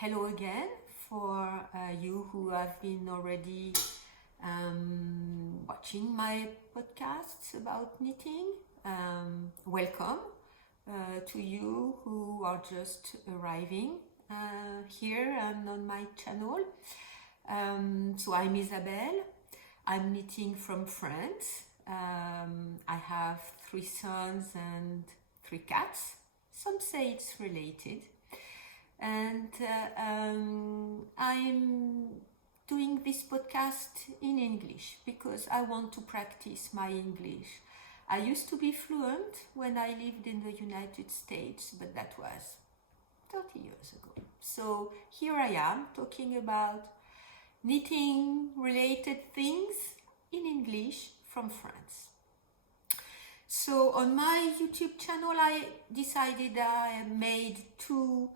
Hello again for you who have been already watching my podcasts about knitting. Welcome to you who are just arriving here and on my channel. So I'm Isabelle. I'm knitting from France. I have 3 sons and 3 cats. Some say it's related. And I'm doing this podcast in English because I want to practice my English. I used to be fluent when I lived in the United States, but that was 30 years ago. So here I am talking about knitting related things in English from France. So on my YouTube channel I decided I made two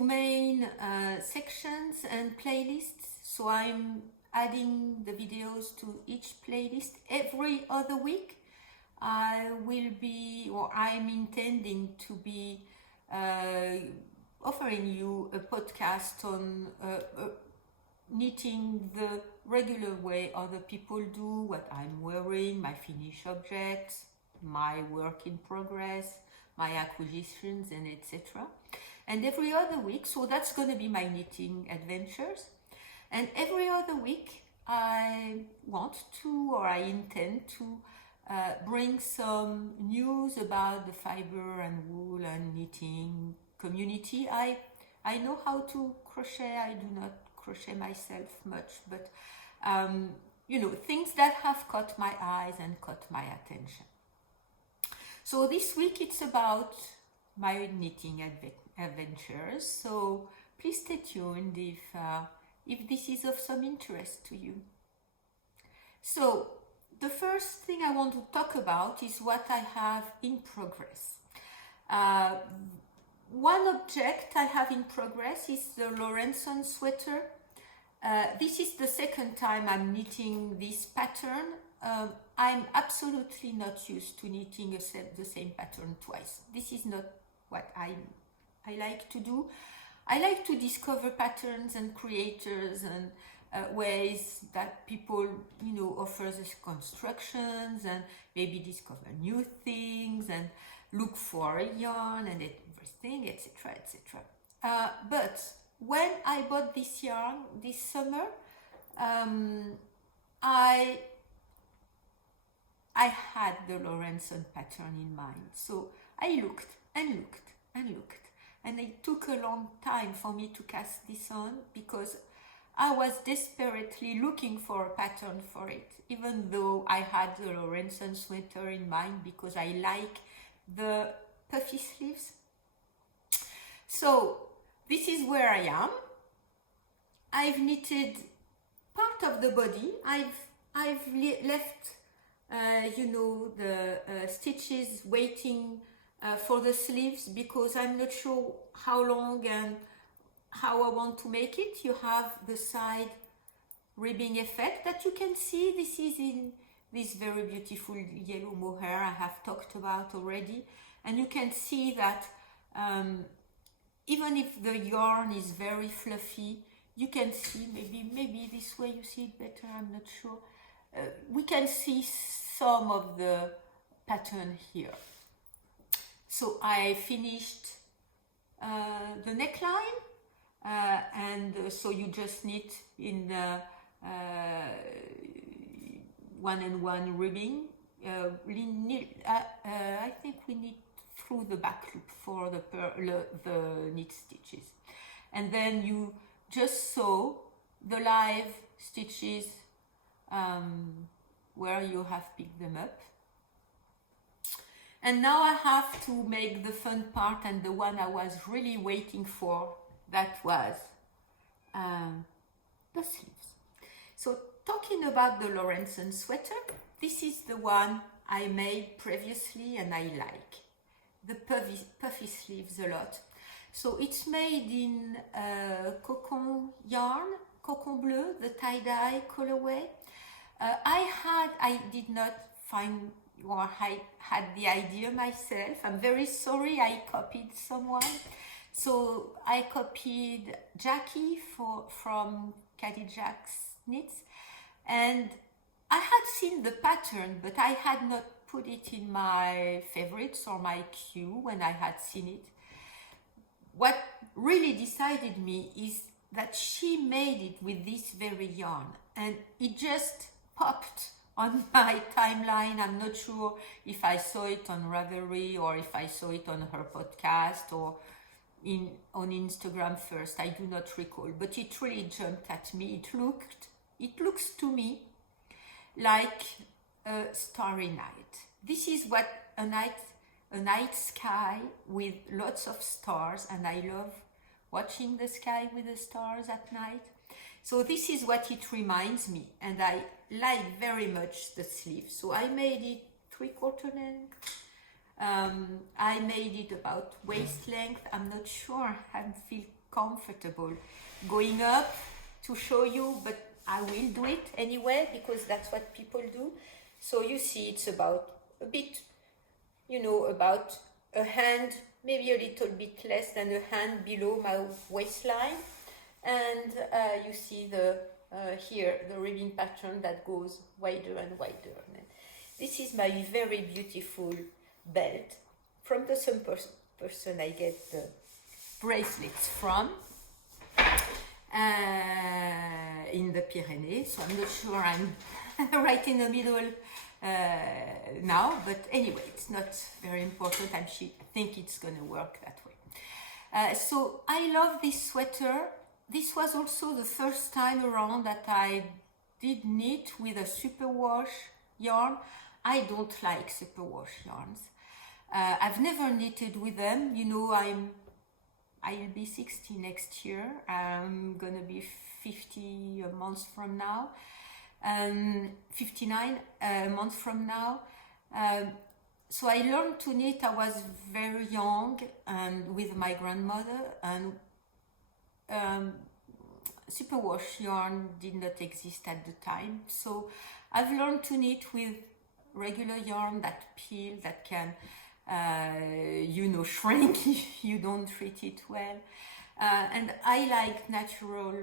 main sections and playlists. So I'm adding the videos to each playlist every other week. I'm intending to be offering you a podcast on knitting the regular way other people do, what I'm wearing, my finished objects, my work in progress, my acquisitions, and etc. And every other week, so that's going to be my knitting adventures. And every other week I intend to bring some news about the fiber and wool and knitting community. I know how to crochet. I do not crochet myself much, but things that have caught my eyes and caught my attention. So this week it's about my knitting adventures. So please stay tuned if this is of some interest to you. So the first thing I want to talk about is what I have in progress. One object I have in progress is the Laurenson sweater. This is the second time I'm knitting this pattern. I'm absolutely not used to knitting the same pattern twice. This is not what I like to do. I like to discover patterns and creators and ways that people, offer the constructions and maybe discover new things and look for a yarn and everything, etc., etc. But when I bought this yarn this summer, I had the Lawrenson pattern in mind. So I looked and looked and looked, and it took a long time for me to cast this on because I was desperately looking for a pattern for it, even though I had the Lawrenson sweater in mind because I like the puffy sleeves. So this is where I am. I've knitted part of the body. I've left the stitches waiting for the sleeves because I'm not sure how long and how I want to make it. You have the side ribbing effect that you can see. This is in this very beautiful yellow mohair I have talked about already, and you can see that even if the yarn is very fluffy, you can see, maybe this way you see it better, I'm not sure. We can see some of the pattern here. So I finished the neckline, and so you just knit in 1-and-1 ribbing. I think we knit through the back loop for the knit stitches, and then you just sew the live stitches where you have picked them up. And now I have to make the fun part, and the one I was really waiting for, that was the sleeves. So talking about the Laurenson sweater, this is the one I made previously and I like. The puffy sleeves a lot. So it's made in cotton yarn, cotton bleu, the tie-dye colorway. I did not find, or I had the idea myself. I'm very sorry I copied someone. So I copied Jackie from Caddy Jack's knits, and I had seen the pattern, but I had not put it in my favorites or my queue when I had seen it. What really decided me is that she made it with this very yarn, and it just popped on my timeline. I'm not sure if I saw it on Ravelry or if I saw it on her podcast or on Instagram first. I do not recall, but it really jumped at me. It looks to me like a starry night. This is what a night sky with lots of stars, and I love watching the sky with the stars at night. So this is what it reminds me, and I like very much the sleeve. So I made it 3/4 length. I made it about waist length. I'm not sure I feel comfortable going up to show you, but I will do it anyway because that's what people do. So you see it's about a bit, about a hand, maybe a little bit less than a hand below my waistline. And you see here the ribbon pattern that goes wider and wider. And this is my very beautiful belt from the same person I get the bracelets from in the Pyrenees. So I'm not sure I'm right in the middle now, but anyway, it's not very important. I think it's gonna work that way. So I love this sweater. This was also the first time around that I did knit with a superwash yarn. I don't like superwash yarns. I've never knitted with them. I'll be 60 next year. I'm gonna be 50 months from now. 59 months from now. So I learned to knit. I was very young and with my grandmother, and superwash yarn did not exist at the time. So I've learned to knit with regular yarn that peel, that can shrink if you don't treat it well. And I like natural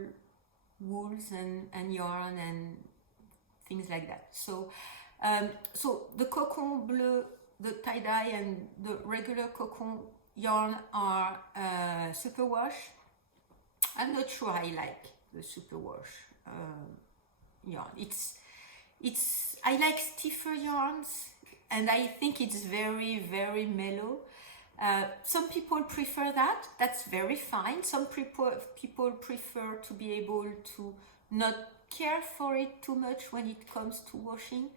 wools and yarn and things like that. So the cocoon bleu, the tie-dye and the regular cocoon yarn are superwash. I'm not sure I like the superwash yarn. I like stiffer yarns, and I think it's very, very mellow. Some people prefer that. That's very fine. Some people prefer to be able to not care for it too much when it comes to washing.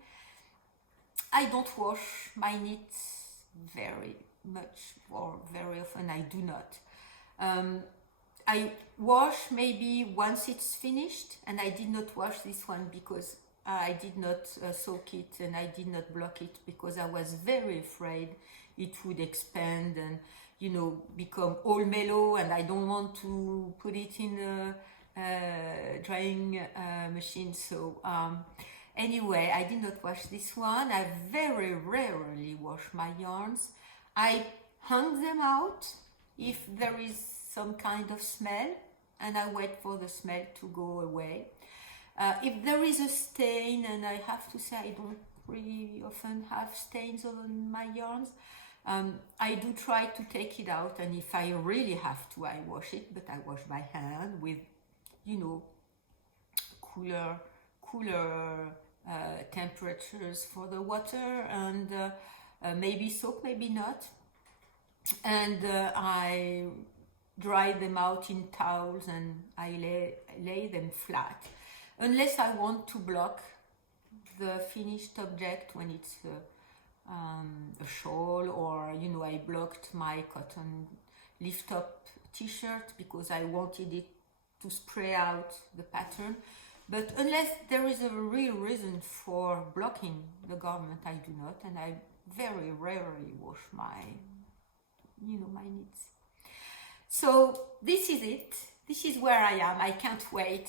I don't wash my knits very much or very often. I do not. I wash maybe once it's finished, and I did not wash this one because I did not soak it and I did not block it because I was very afraid it would expand and become all mellow, and I don't want to put it in a drying machine. So anyway, I did not wash this one. I very rarely wash my yarns. I hang them out if there is some kind of smell, and I wait for the smell to go away. If there is a stain, and I have to say I don't really often have stains on my yarns, I do try to take it out, and if I really have to, I wash it, but I wash by hand with, cooler temperatures for the water, and maybe soap, maybe not. And I dry them out in towels, and I lay them flat, unless I want to block the finished object when it's a shawl, or I blocked my cotton lift up t-shirt because I wanted it to spray out the pattern. But unless there is a real reason for blocking the garment, I do not, and I very rarely wash my knits. So this is it. This is where I am. I can't wait.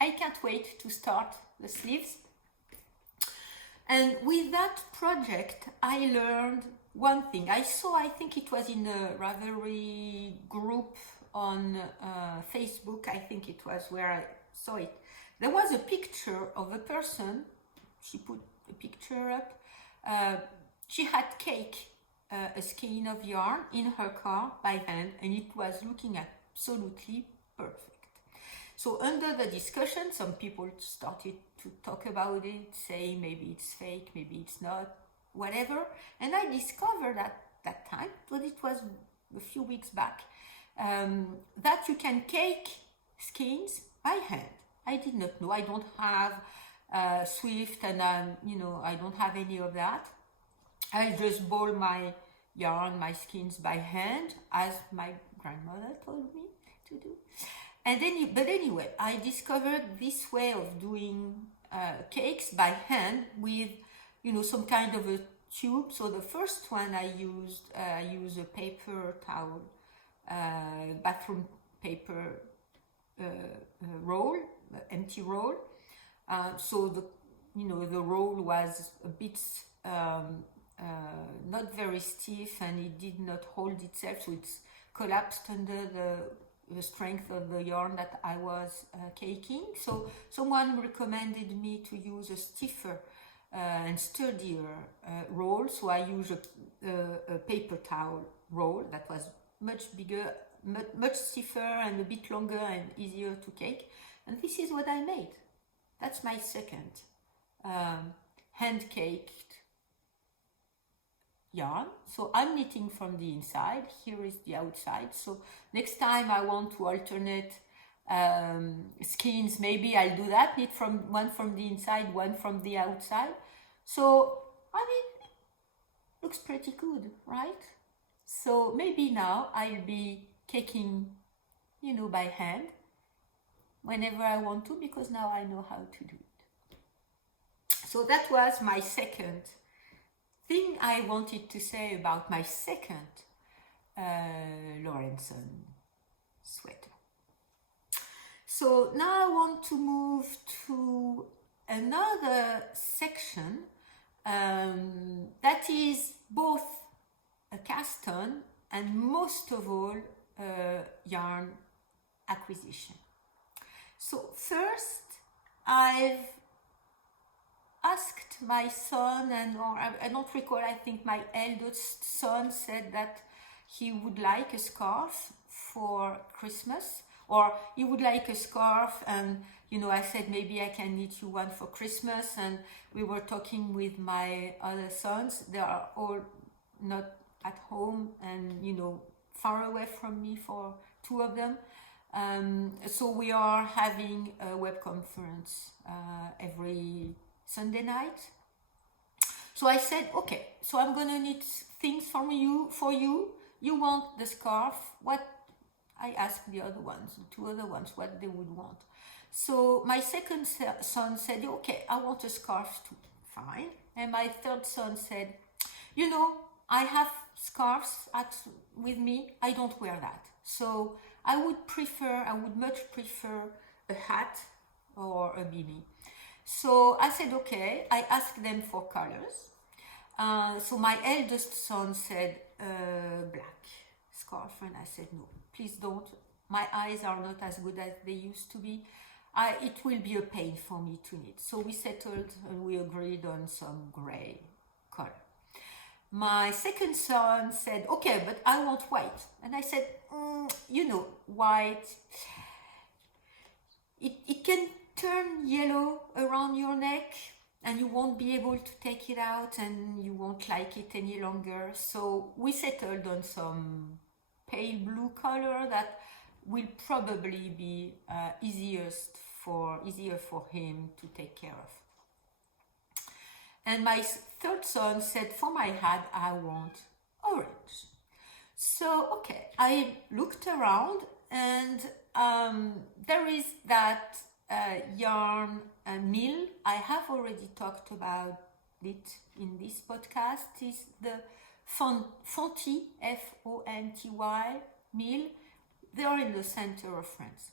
I can't wait to start the sleeves. And with that project, I learned one thing I saw, I think it was in a Ravelry group on Facebook, I think it was where I saw it. There was a picture of a person, she put a picture up, she had cake, a skein of yarn in her car by hand, and it was looking absolutely perfect. So under the discussion, some people started to talk about it, saying maybe it's fake, maybe it's not, whatever. And I discovered at that time, but it was a few weeks back, that you can cake skeins by hand. I did not know. I don't have Swift, and I don't have any of that. I just ball my yarn, my skeins by hand, as my grandmother told me to do. And then, but anyway, I discovered this way of doing cakes by hand with, some kind of a tube. So the first one I used a paper towel, bathroom paper roll, empty roll. So the roll was a bit not very stiff, and it did not hold itself, so it's collapsed under the strength of the yarn that I was caking. So someone recommended me to use a stiffer and sturdier roll, so I used a paper towel roll that was much bigger, much stiffer, and a bit longer and easier to cake. And this is what I made. That's my second hand-caked yarn. So I'm knitting from the inside, here is the outside. So next time I want to alternate skeins, maybe I'll do that, knit from one from the inside, one from the outside. So looks pretty good, right? So maybe now I'll be caking, by hand whenever I want to, because now I know how to do it. So that was my second thing I wanted to say about my second Laurenson sweater. So now I want to move to another section that is both a cast on and most of all yarn acquisition. So first I've asked my son, or I don't recall, I think my eldest son said that he would like a scarf for Christmas, or he would like a scarf, and I said maybe I can knit you one for Christmas. And we were talking with my other sons, they are all not at home and far away from me, for two of them. So we are having a web conference every Sunday night. So I said, okay, so I'm gonna knit things for you. You want the scarf? What? I asked the other ones, the two other ones, what they would want. So my second son said, okay, I want a scarf too. Fine. And my third son said, I have scarves with me. I don't wear that. So I would much prefer a hat or a beanie. So I said, okay. I asked them for colors. So my eldest son said black scarf, and I said, no, please don't. My eyes are not as good as they used to be. It will be a pain for me to knit. So we settled and we agreed on some gray color. My second son said, okay, but I want white. And I said, white, it can turn yellow around your neck, and you won't be able to take it out, and you won't like it any longer. So we settled on some pale blue color that will probably be easier for him to take care of. And my third son said, for my hat, I want orange. So, okay, I looked around, and there is that yarn mill. I have already talked about it in this podcast. Is the Fonty, Fonty mill. They are in the center of France.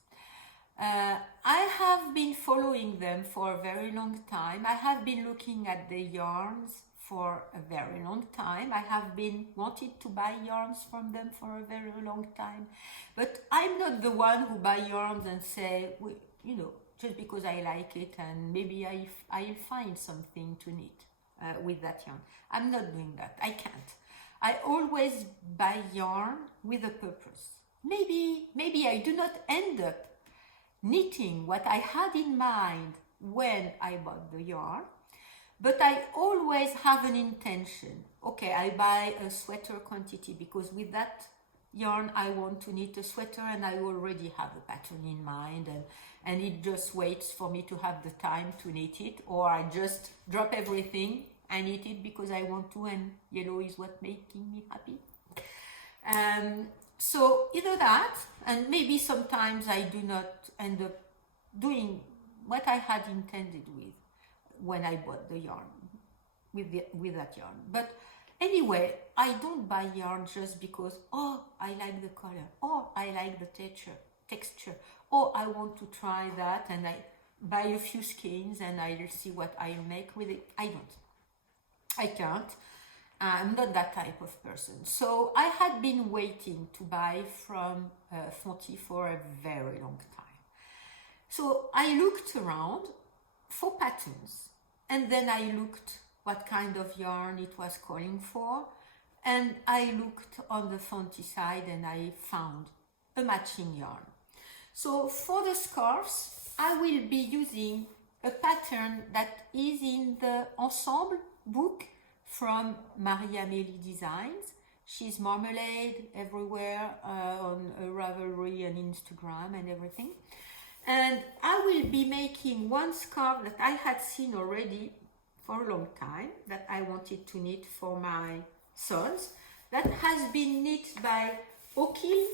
I have been following them for a very long time. I have been looking at the yarns for a very long time. I have been wanted to buy yarns from them for a very long time, but I'm not the one who buy yarns and say, you know, just because I like it and maybe I'll find something to knit with that yarn. I'm not doing that. I can't. I always buy yarn with a purpose. Maybe I do not end up knitting what I had in mind when I bought the yarn, but I always have an intention. Okay, I buy a sweater quantity because with that yarn I want to knit a sweater and I already have a pattern in mind, and it just waits for me to have the time to knit it, or I just drop everything and knit it because I want to, and yellow is what making me happy. So either that, and maybe sometimes I do not end up doing what I had intended with when I bought the yarn, with that yarn. But anyway, I don't buy yarn just because, oh, I like the color, or I like the texture, or I want to try that, and I buy a few skeins and I'll see what I'll make with it. I can't. I'm not that type of person. So I had been waiting to buy from Fonty for a very long time. So I looked around for patterns, and then I looked what kind of yarn it was calling for, and I looked on the Fonty side and I found a matching yarn. So for the scarves, I will be using a pattern that is in the Ensemble book from Marie-Amélie Designs. She's marmalade everywhere on Ravelry and Instagram and everything. And I will be making one scarf that I had seen already for a long time that I wanted to knit for my sons, that has been knit by Okil.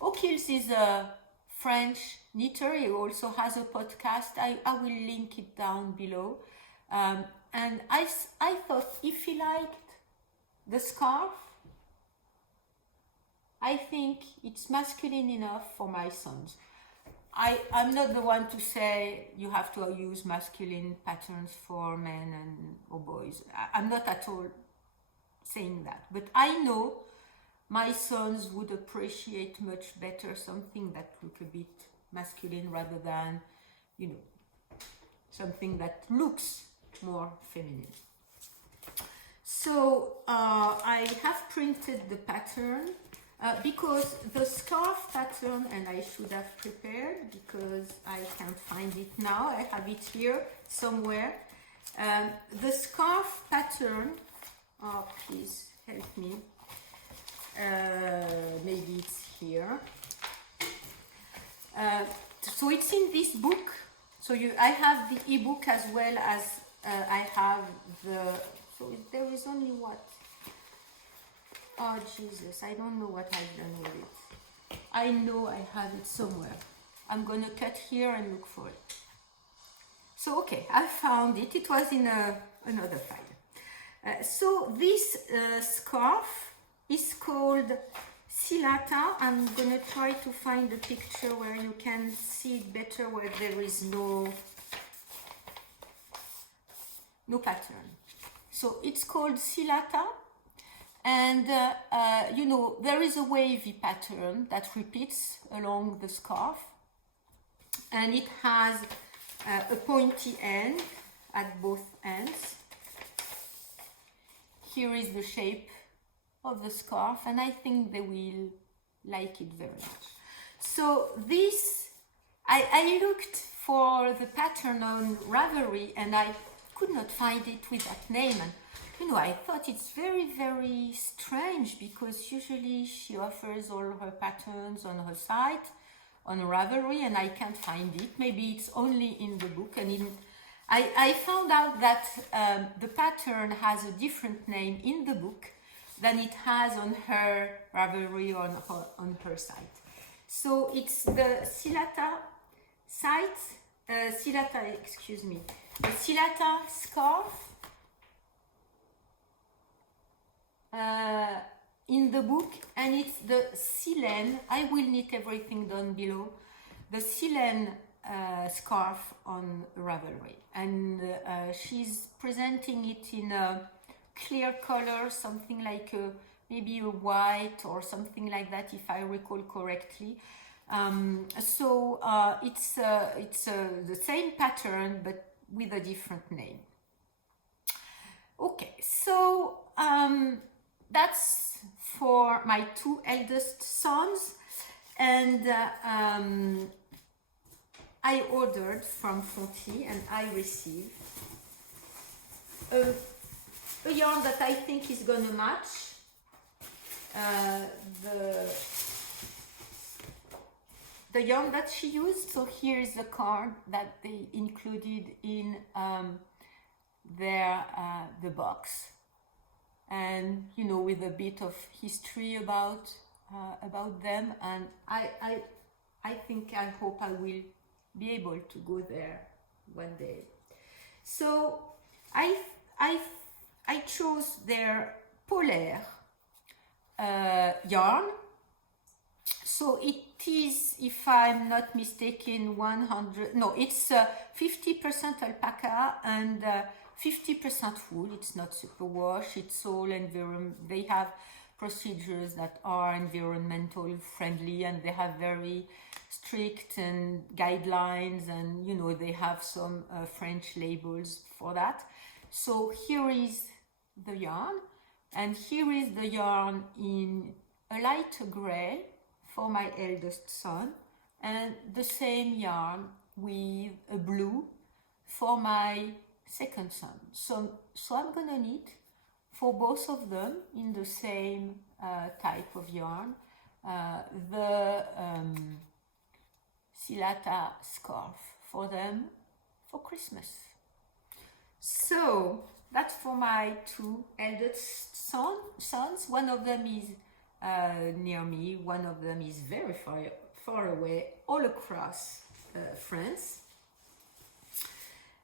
Okils is a French knitter. He also has a podcast. I will link it down below. And I thought if he liked the scarf, I think it's masculine enough for my sons. I'm not the one to say you have to use masculine patterns for men or boys. I'm not at all saying that. But I know my sons would appreciate much better something that look a bit masculine rather than, you know, something that looks more feminine. So I have printed the pattern because the scarf pattern, and I should have prepared because I can't find it now. I have it here somewhere. The scarf pattern, oh please help me, maybe it's here. So it's in this book. So I have the ebook as well as I have the, so there is only what? Oh Jesus, I don't know what I've done with it. I know I have it somewhere. I'm gonna cut here and look for it. So okay, I found it. It was in another file. So this scarf is called Silata. I'm gonna try to find a picture where you can see it better, where there is no pattern. So it's called Silata, and you know, there is a wavy pattern that repeats along the scarf, and it has a pointy end at both ends. Here is the shape of the scarf, and I think they will like it very much. So this, I looked for the pattern on Ravelry and I could not find it with that name, and you know, I thought it's very, very strange because usually she offers all her patterns on her site on Ravelry, and I can't find it. Maybe it's only in the book. And I found out that the pattern has a different name in the book than it has on her Ravelry on her site. So it's the Silata site, the Silata scarf in the book, and it's the Silene. I will knit everything down below. The Silene scarf on Ravelry, and she's presenting it in a clear color, something like maybe a white or something like that, if I recall correctly. It's the same pattern but with a different name. Okay, so that's for my two eldest sons, and I ordered from Fonty and I received a yarn that I think is gonna match the yarn that she used. So here is the card that they included in the box, and you know, with a bit of history about them, and I hope I will be able to go there one day. So I chose their Paulin yarn. So it is, if I'm not mistaken, 50% alpaca and 50% wool. It's not superwash, it's all they have procedures that are environmental friendly, and they have very strict and guidelines, and you know, they have some French labels for that. So here is the yarn, and here is the yarn in a lighter gray for my eldest son, and the same yarn with a blue for my second son. So I'm gonna knit for both of them in the same type of yarn, the Silata scarf for them for Christmas. So that's for my two eldest sons. One of them is near me, one of them is very far away, all across France.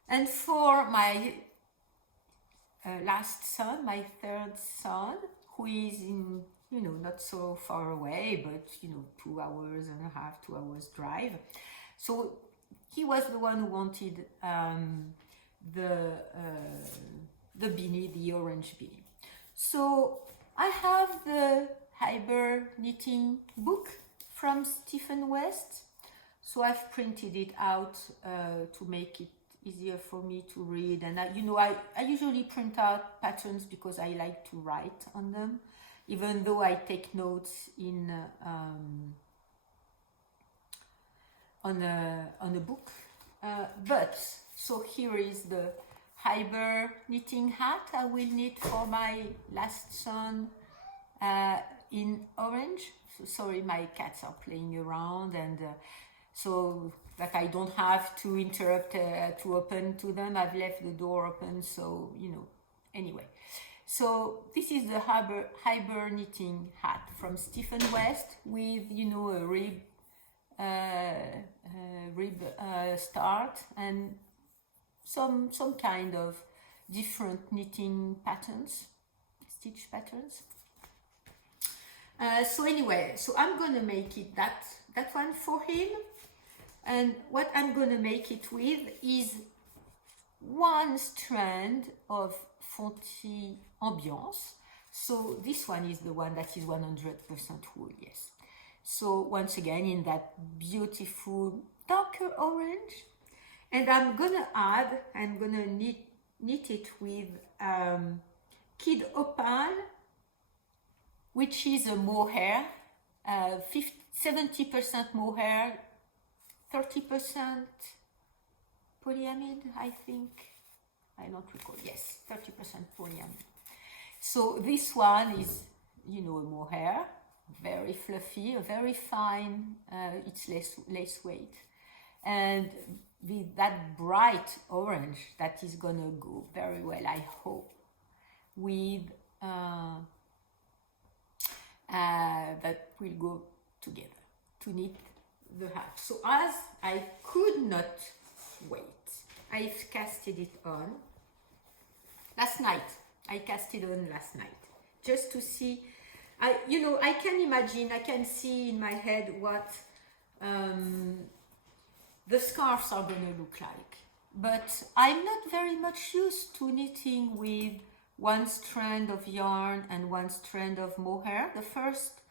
And for my last son, my third son, who is in, you know, not so far away, but you know, 2 hours and a half, 2 hours drive. So he was the one who wanted the beanie, the orange beanie. So I have the Hyber knitting book from Stephen West. So I've printed it out to make it easier for me to read. And I usually print out patterns because I like to write on them, even though I take notes in on a book. But so here is the Hyber knitting hat I will knit for my last son in orange. So sorry, my cats are playing around, and so that I don't have to interrupt to open to them, I've left the door open, so you know. Anyway, so this is the Hyber knitting hat from Stephen West with, you know, a rib start and some kind of different knitting patterns, stitch patterns. So anyway, so I'm gonna make it that one for him, and what I'm gonna make it with is one strand of Fonty Ambiance. So this one is the one that is 100% wool, yes. So once again, in that beautiful darker orange, and I'm gonna knit it with Kid Opal, which is a mohair, 70% mohair, 30% polyamide, I think. I don't recall. Yes, 30% polyamide. So this one is, you know, a mohair, very fluffy, a very fine, it's less weight. And with that bright orange, that is gonna go very well, I hope, with that will go together to knit the hat. So as I could not wait, I've casted it on last night. I cast it on last night just to see. I can imagine, I can see in my head what the scarves are going to look like. But I'm not very much used to knitting with one strand of yarn and one strand of mohair. The first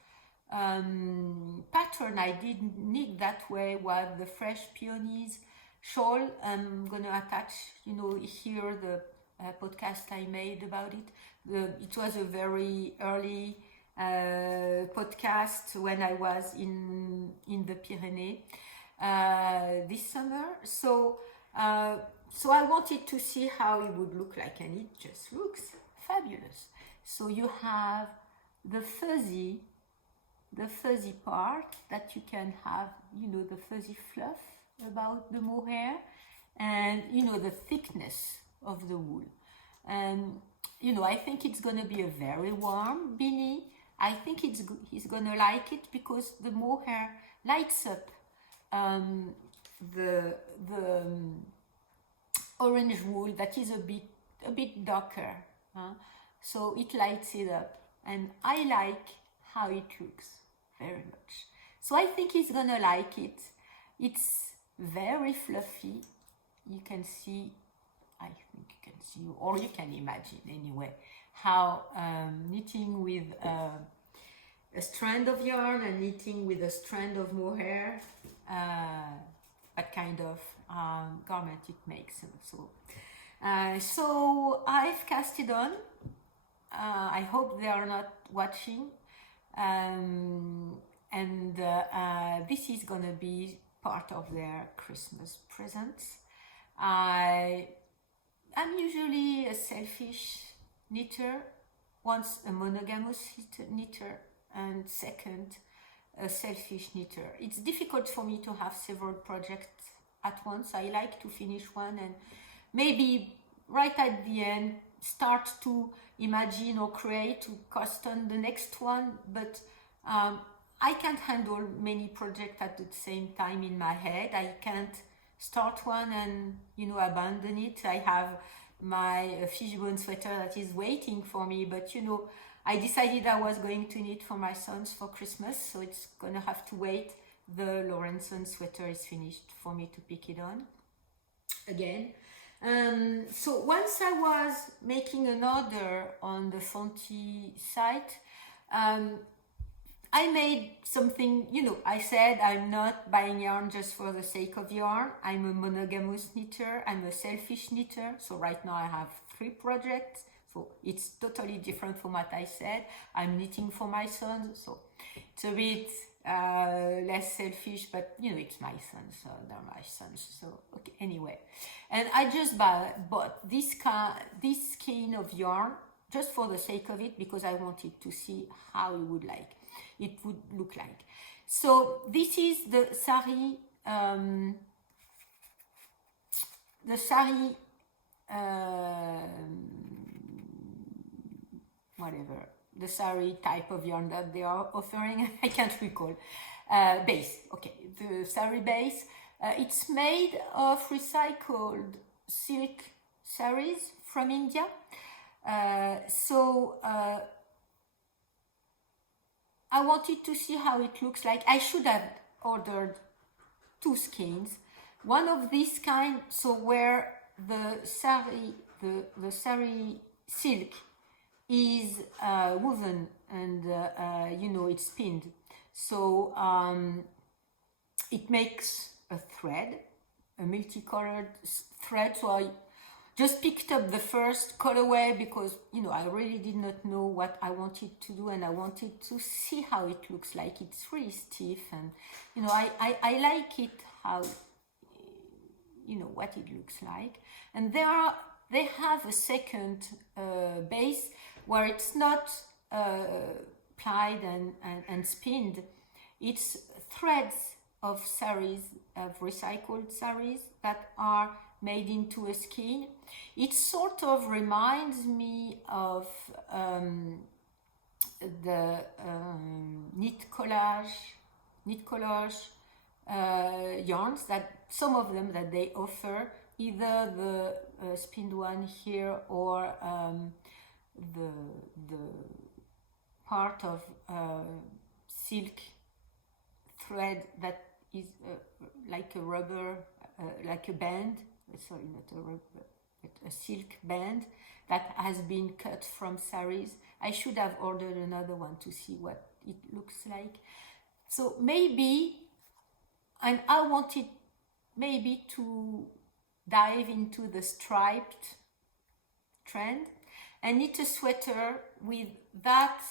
pattern I did knit that way was the Fresh Peonies shawl. I'm gonna attach, here the podcast I made about it. It was a very early podcast when I was in the Pyrenees this summer. So I wanted to see how it would look like, and it just looks fabulous. So you have the fuzzy part that you can have, the fuzzy fluff about the mohair, and the thickness of the wool. And I think it's gonna be a very warm beanie. I think he's gonna like it because the mohair lights up the orange wool that is a bit darker, so it lights it up, and I like how it looks very much. So I think he's gonna like it. It's very fluffy. You can see, I think you can see, or you can imagine anyway, how knitting with a strand of yarn and knitting with a strand of mohair, what kind of garment it makes. So I've cast it on. I hope they are not watching. This is gonna be part of their Christmas presents. I'm usually a selfish knitter, once a monogamous knitter, and second, a selfish knitter. It's difficult for me to have several projects at once. I like to finish one and maybe right at the end start to imagine or create to custom the next one, but I can't handle many projects at the same time in my head. I can't start one and abandon it. I have my fishbone sweater that is waiting for me, but I decided I was going to knit for my sons for Christmas, so it's gonna have to wait. The Laurenson sweater is finished for me to pick it on again. So once I was making an order on the Fonty site, I made something, I said I'm not buying yarn just for the sake of yarn. I'm a monogamous knitter, I'm a selfish knitter. So right now I have 3 projects. So it's totally different from what I said. I'm knitting for my sons, so it's a bit less selfish, but it's my sons, so they're my sons. So okay, anyway, and I just bought this skein of yarn just for the sake of it, because I wanted to see how it would look like. So this is the sari. Whatever the sari type of yarn that they are offering, I can't recall. Base, okay, the sari base. It's made of recycled silk saris from India. I wanted to see how it looks like. I should have ordered 2 skeins. One of this kind, so where the sari silk is woven and it's pinned, so it makes a thread, a multicolored thread. So I just picked up the first colorway because I really did not know what I wanted to do, and I wanted to see how it looks like. It's really stiff, and I like it how what it looks like. And they have a second base where it's not plied and spinned. It's threads of saris, of recycled saris that are made into a skein. It sort of reminds me of the knit collage yarns, that some of them that they offer, either the spinned one here or the part of silk thread that is like a rubber, like a band. Sorry, not a rubber, a silk band that has been cut from saris. I should have ordered another one to see what it looks like. So maybe, and I wanted maybe to dive into the striped trend and knit a sweater with that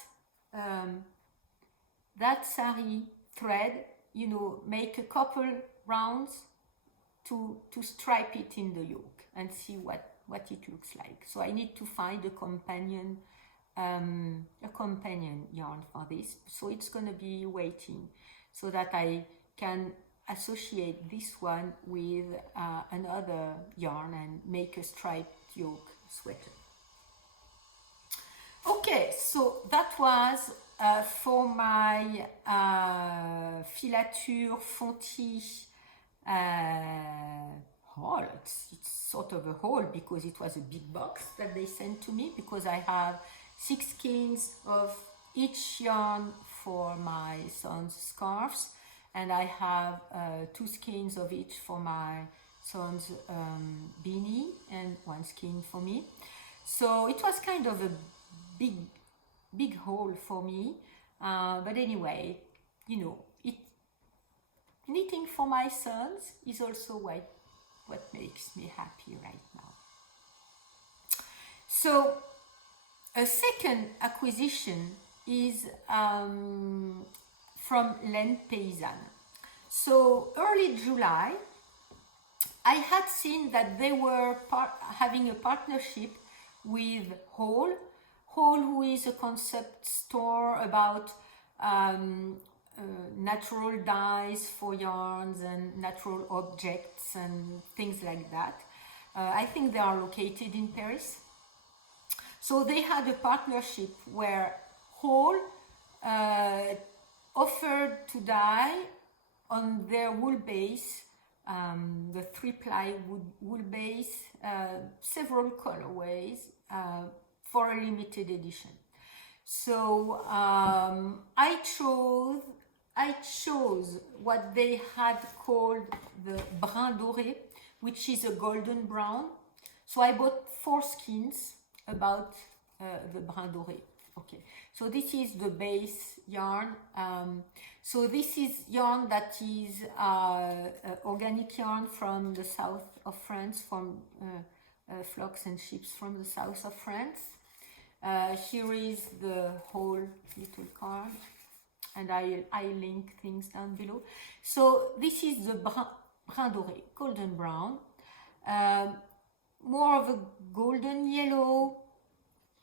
that sari thread, you know, make a couple rounds to stripe it in the yoke and see what it looks like. So I need to find a companion yarn for this. So it's going to be waiting so that I can associate this one with another yarn and make a striped yoke sweater. Okay, so that was for my filature fonti haul. It's sort of a haul because it was a big box that they sent to me, because I have 6 skeins of each yarn for my son's scarves, and I have 2 skeins of each for my son's beanie and 1 skein for me. So it was kind of a big haul for me, but anyway, you know, knitting for my sons is also what makes me happy right now. So a second acquisition is from Paisan. So early July, I had seen that they were having a partnership with Shawl, who is a concept store about natural dyes for yarns and natural objects and things like that. I think they are located in Paris. So they had a partnership where Shawl offered to dye on their wool base, the 3-ply wool base, several colorways for a limited edition. So I chose what they had called the brun doré, which is a golden brown. So I bought 4 skeins about the brun doré. Okay, so this is the base yarn. So this is yarn that is organic yarn from the south of France, from flocks and ships from the south of France. Here is the whole little card, and I link things down below. So this is the brun doré, golden brown, more of a golden yellow,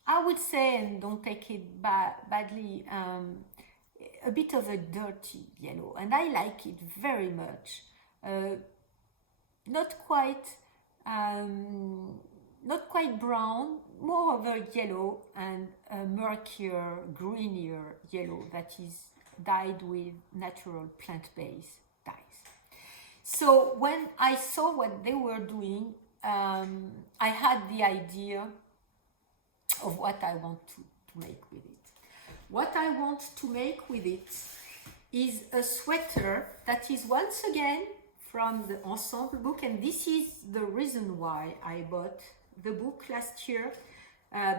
I would say, and don't take it badly, a bit of a dirty yellow, and I like it very much. Not quite brown, more of a yellow, and a murkier, greenier yellow that is dyed with natural plant-based dyes. So when I saw what they were doing, I had the idea of what I want to make with it. What I want to make with it is a sweater that is once again from the Ensemble book, and this is the reason why I bought the book last year,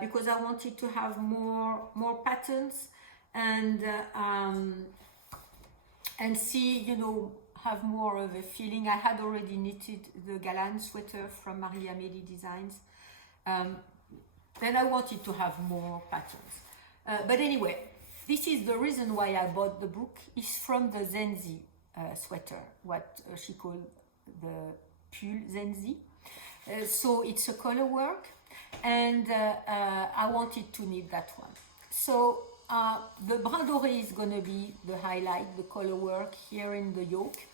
because I wanted to have more patterns and see, you know, have more of a feeling. I had already knitted the Galan sweater from Marie-Amélie Designs. Then I wanted to have more patterns. But anyway, this is the reason why I bought the book. Is from the Zenzi sweater, what she called the pull Zenzi. So it's a Colorwork, and I wanted to knit that one. So the brun doré is going to be the highlight, the Colorwork here in the yoke,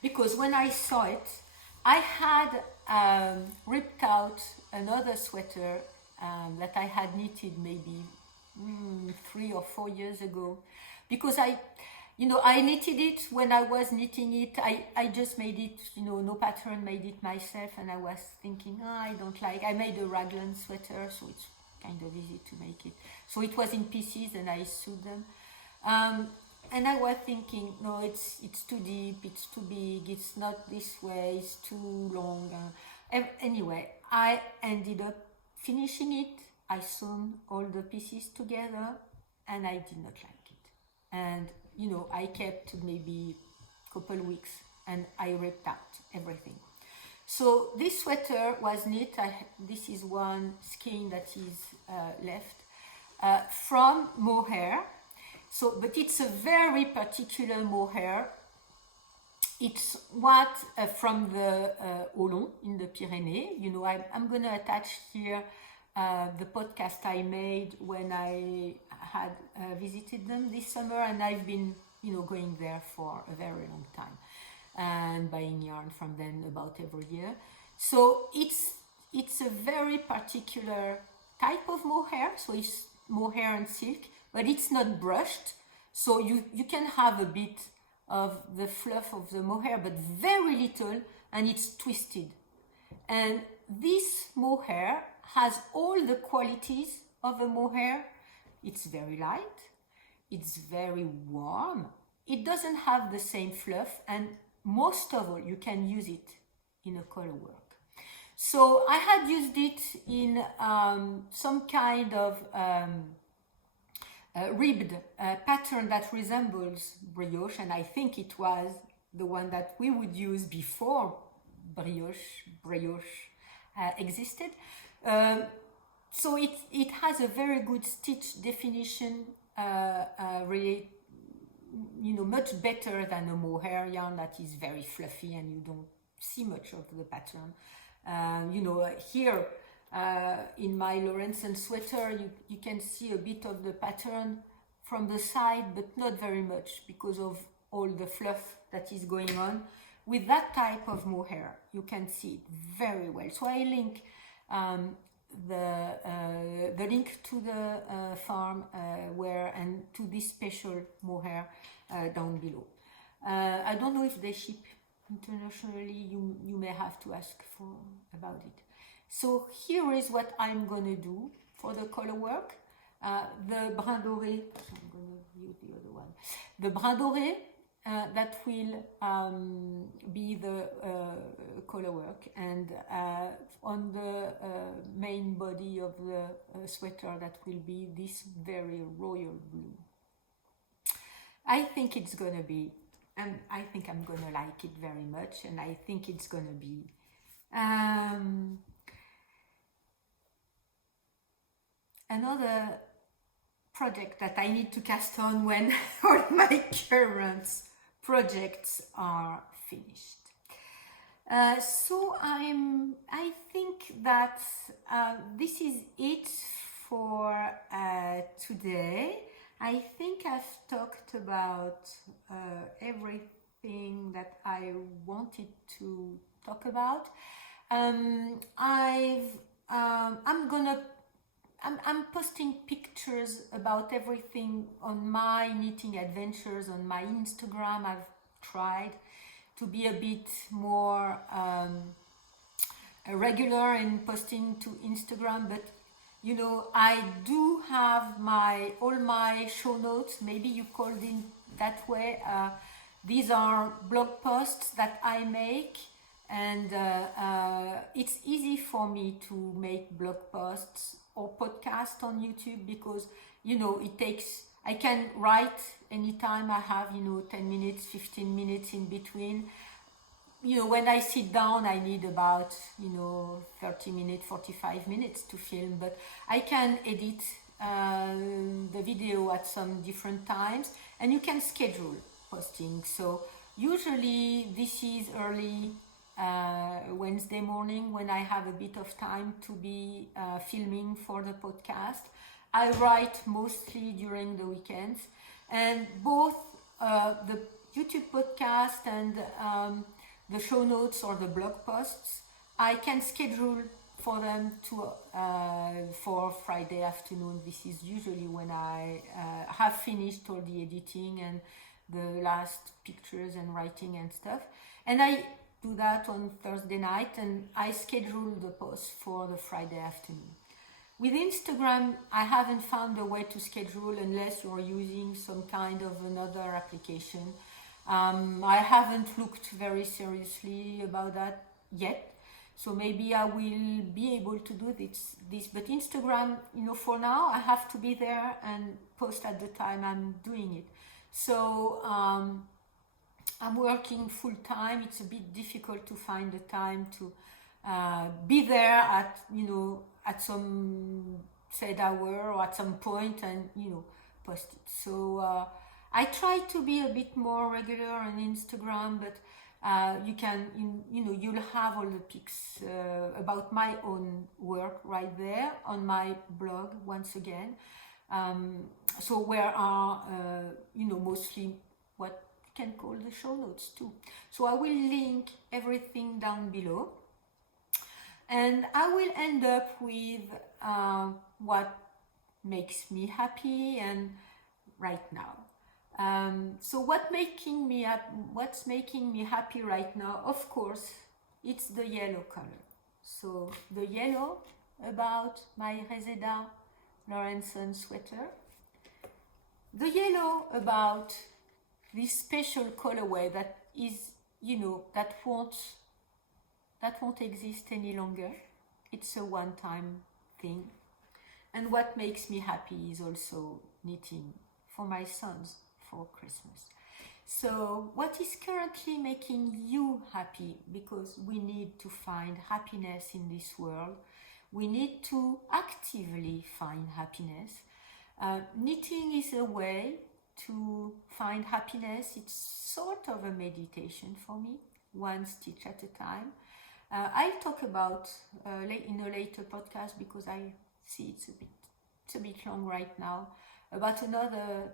because when I saw it, I had ripped out another sweater that I had knitted maybe 3 or 4 years ago, because I knitted it. When I was knitting it, I just made it, no pattern, made it myself, and I was thinking, I made a raglan sweater, so it's kind of easy to make it. So it was in pieces, and I sewed them. And I was thinking, no, it's too deep, it's too big, it's not this way, it's too long. Anyway, I ended up finishing it. I sewn all the pieces together and I did not like it. And I kept maybe a couple weeks and I ripped out everything. So this sweater was knit. This is one skein that is left from mohair. So, but it's a very particular mohair. It's what from the Paulin in the Pyrenees. I'm going to attach here the podcast I made when I had visited them this summer, and I've been going there for a very long time and buying yarn from them about every year. So it's a very particular type of mohair. So it's mohair and silk, but it's not brushed. So you can have a bit of the fluff of the mohair, but very little, and it's twisted. And this mohair has all the qualities of a mohair. It's very light, it's very warm, it doesn't have the same fluff, and most of all, you can use it in a colorwork. So I had used it in some kind of ribbed pattern that resembles brioche, and I think it was the one that we would use before brioche existed. So it has a very good stitch definition, really, much better than a mohair yarn that is very fluffy and you don't see much of the pattern. Here in my Laurenson sweater, you can see a bit of the pattern from the side, but not very much because of all the fluff that is going on. With that type of mohair, you can see it very well. So I link the link to the farm and to this special mohair down below. I don't know if they ship internationally. You may have to ask about it. So here is what I'm gonna do for the colorwork. The brin doré, so I'm gonna use the other one. The brin doré, that will be the colorwork, and on the main body of the sweater that will be this very royal blue. I think it's gonna be, and I think I'm gonna like it very much, and I think it's gonna be another project that I need to cast on when all my current projects are finished. So I think that this is it for today. I think I've talked about everything that I wanted to talk about. I'm posting pictures about everything on my knitting adventures on my Instagram. I've tried to be a bit more regular in posting to Instagram, but I do have all my show notes, maybe you called it that way. These are blog posts that I make, and it's easy for me to make blog posts or podcast on YouTube because I can write anytime I have 10 minutes, 15 minutes in between. When I sit down I need about 30 minutes, 45 minutes to film, but I can edit the video at some different times, and you can schedule posting. So usually this is early Wednesday morning when I have a bit of time to be filming for the podcast. I write mostly during the weekends, and both the YouTube podcast and the show notes or the blog posts, I can schedule for them to for Friday afternoon. This is usually when I have finished all the editing and the last pictures and writing and stuff, and I do that on Thursday night, and I schedule the post for the Friday afternoon. With Instagram, I haven't found a way to schedule unless you're using some kind of another application. I haven't looked very seriously about that yet, So maybe I will be able to do this. But Instagram, for now, I have to be there and post at the time I'm doing it. So I'm working full time. It's a bit difficult to find the time to be there at some said hour or at some point and post it. So I try to be a bit more regular on Instagram, but you'll have all the pics about my own work right there on my blog once again. So where are mostly what you can call the show notes too. So I will link everything down below, and I will end up with what makes me happy and right now. So what's making me happy right now? Of course, it's the yellow color. So the yellow about my Reseda Lawrenson sweater, the yellow about this special colorway that is, that won't exist any longer. It's a one-time thing. And what makes me happy is also knitting for my sons for Christmas. So what is currently making you happy? Because we need to find happiness in this world. We need to actively find happiness. Knitting is a way to find happiness. It's sort of a meditation for me, one stitch at a time. I'll talk about in a later podcast, because I see it's a bit long right now, about another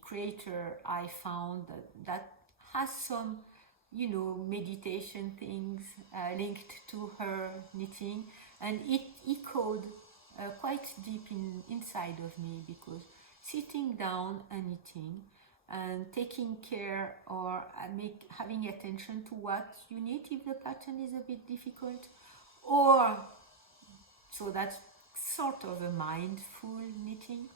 creator I found that has some meditation things linked to her knitting, and it echoed quite deep inside of me, because sitting down and knitting and taking care or having attention to what you knit if the pattern is a bit difficult, or so that's sort of a mindful knitting,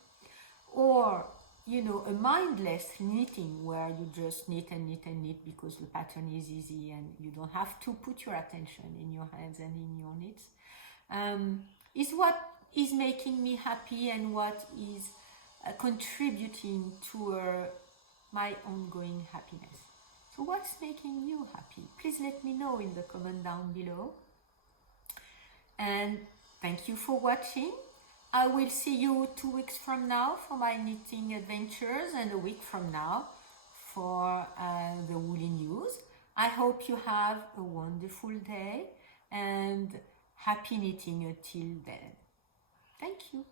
or a mindless knitting where you just knit and knit and knit because the pattern is easy and you don't have to put your attention in your hands and in your knits, is what is making me happy and what is contributing to my ongoing happiness. So what's making you happy? Please let me know in the comment down below. And thank you for watching. I will see you 2 weeks from now for my knitting adventures, and a week from now for the woolly news. I hope you have a wonderful day and happy knitting until then. Thank you.